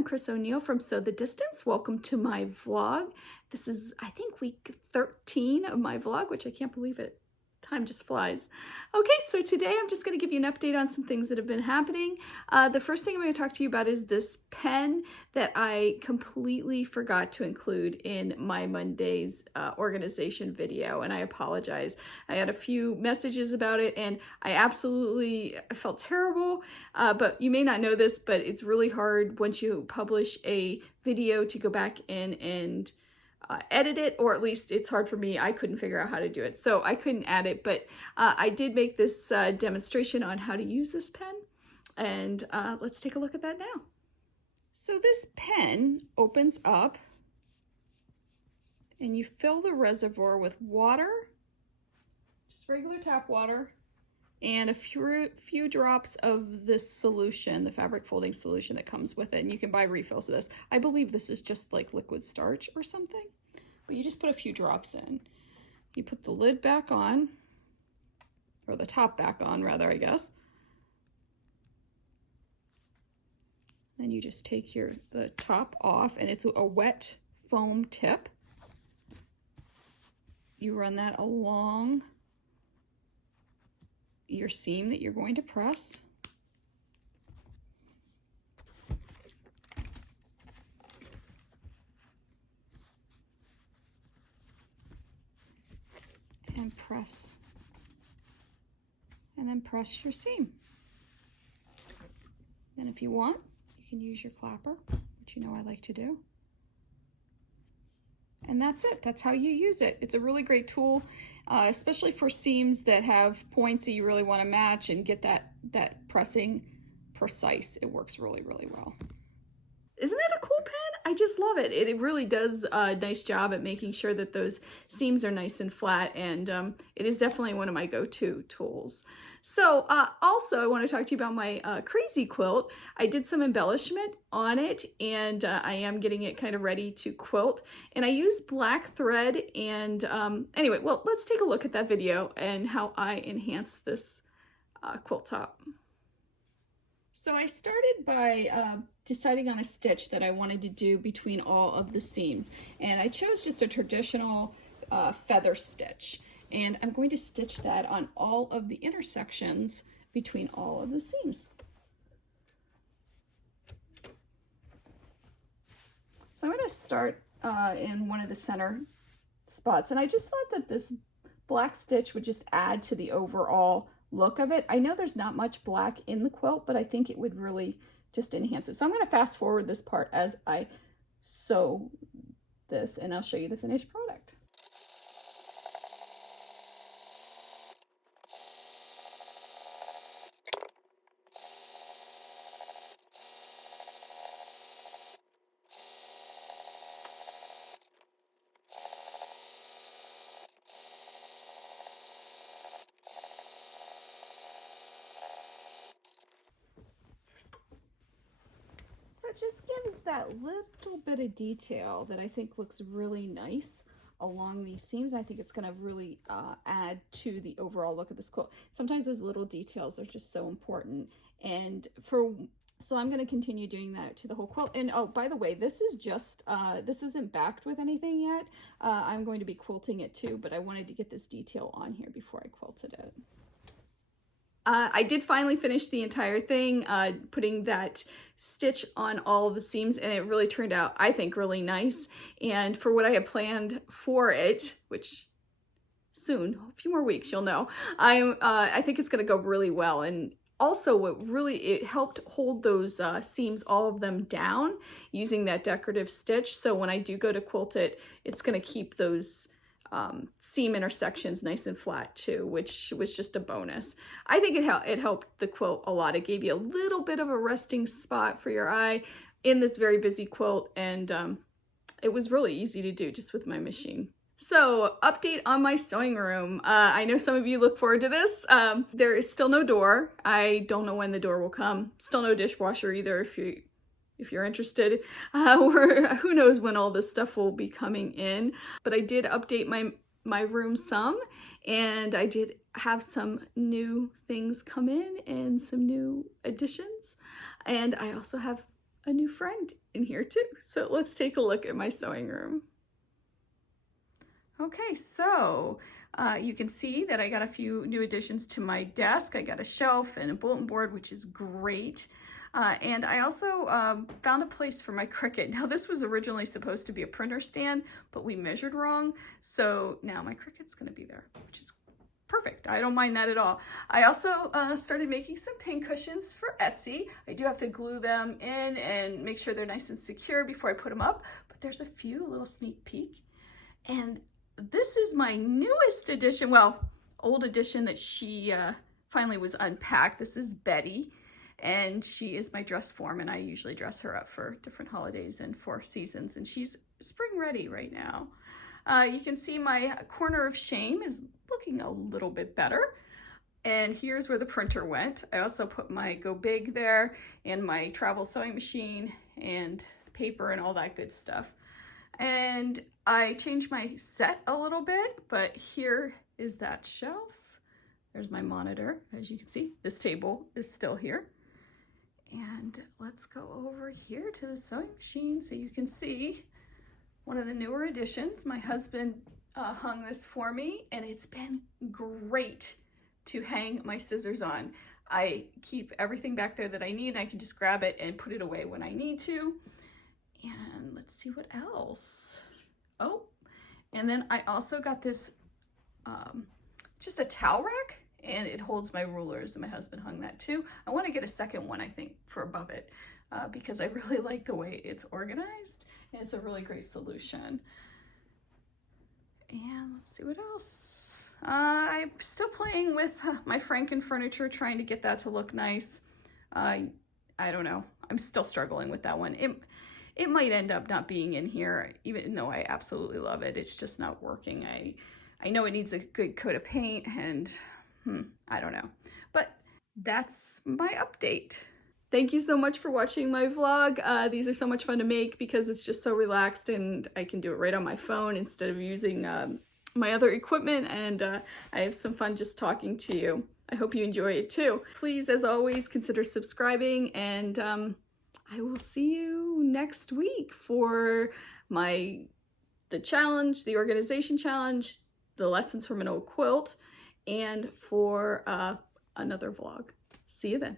I'm Chris O'Neill from Sew the Distance. Welcome to my vlog. This is, I think, week 13 of my vlog, which I can't believe it. Time just flies. Okay, so today I'm just going to give you an update on some things that have been happening. The first thing I'm going to talk to you about is this pen that I completely forgot to include in my Monday's organization video, and I apologize. I had a few messages about it, and I felt terrible, but you may not know this, but it's really hard once you publish a video to go back in and edit it, or at least it's hard for me. I couldn't figure out how to do it, so I couldn't add it, but I did make this demonstration on how to use this pen, and let's take a look at that now. So this pen opens up and you fill the reservoir with water, just regular tap water, and a few drops of this solution, the fabric folding solution that comes with it. And you can buy refills of this. I believe this is just like liquid starch or something, but you just put a few drops in. You put the lid back on, or the top back on rather, I guess. Then you just take the top off, and it's a wet foam tip. You run that along your seam that you're going to press. And press. And then press your seam. Then if you want, you can use your clapper, which you know I like to do. And that's it. That's how you use it. It's a really great tool, especially for seams that have points that you really want to match and get that pressing precise. It works really, really well. Isn't that a cool pen? I just love it. It really does a nice job at making sure that those seams are nice and flat, and it is definitely one of my go-to tools. So also I want to talk to you about my crazy quilt. I did some embellishment on it, and I am getting it kind of ready to quilt, and I used black thread, and anyway, well, let's take a look at that video and how I enhance this quilt top. So I started by deciding on a stitch that I wanted to do between all of the seams, and I chose just a traditional feather stitch, and I'm going to stitch that on all of the intersections between all of the seams. So I'm going to start in one of the center spots, and I just thought that this black stitch would just add to the overall look of it. I know there's not much black in the quilt, but I think it would really just enhance it. So I'm going to fast forward this part as I sew this, and I'll show you the finished product. It just gives that little bit of detail that I think looks really nice along these seams. I think it's going to really add to the overall look of this quilt. Sometimes those little details are just so important, and so I'm going to continue doing that to the whole quilt. And oh, by the way, this is just this isn't backed with anything yet. I'm going to be quilting it too, but I wanted to get this detail on here before I quilted it. I did finally finish the entire thing, putting that stitch on all of the seams, and it really turned out, I think, really nice. And for what I had planned for it, which soon, a few more weeks, you'll know, I think it's going to go really well. And also, it helped hold those seams, all of them, down using that decorative stitch. So when I do go to quilt it, it's going to keep those seam intersections nice and flat too, which was just a bonus. I think it helped the quilt a lot. It gave you a little bit of a resting spot for your eye in this very busy quilt, and it was really easy to do just with my machine. So, update on my sewing room. I know some of you look forward to this. There is still no door. I don't know when the door will come. Still no dishwasher either, if you're interested, or who knows when all this stuff will be coming in. But I did update my room some, and I did have some new things come in and some new additions. And I also have a new friend in here too. So let's take a look at my sewing room. Okay, so you can see that I got a few new additions to my desk. I got a shelf and a bulletin board, which is great. And I also found a place for my Cricut. Now this was originally supposed to be a printer stand, but we measured wrong. So now my Cricut's gonna be there, which is perfect. I don't mind that at all. I also started making some pin cushions for Etsy. I do have to glue them in and make sure they're nice and secure before I put them up, but there's a little sneak peek. And this is my newest edition, well, old edition that she finally was unpacked. This is Betty, and she is my dress form, and I usually dress her up for different holidays and for seasons, and she's spring ready right now. You can see my corner of shame is looking a little bit better. And here's where the printer went. I also put my Go Big there and my travel sewing machine and the paper and all that good stuff. And I changed my set a little bit, but here is that shelf. There's my monitor. As you can see, this table is still here. And let's go over here to the sewing machine so you can see one of the newer additions. My husband hung this for me, and it's been great to hang my scissors on. I keep everything back there that I need, and I can just grab it and put it away when I need to. And let's see what else. Oh, and then I also got this, just a towel rack, and it holds my rulers, and my husband hung that too. I want to get a second one, I think, for above it, because I really like the way it's organized, and it's a really great solution. And let's see what else. I'm still playing with my Franken furniture, trying to get that to look nice. I don't know. I'm still struggling with that one. It might end up not being in here, even though I absolutely love it. It's just not working. I know it needs a good coat of paint, and I don't know. But that's my update. Thank you so much for watching my vlog. These are so much fun to make because it's just so relaxed, and I can do it right on my phone instead of using my other equipment, and I have some fun just talking to you. I hope you enjoy it too. Please, as always, consider subscribing, and I will see you next week for the challenge, the organization challenge, the lessons from an old quilt, and for another vlog. See you then.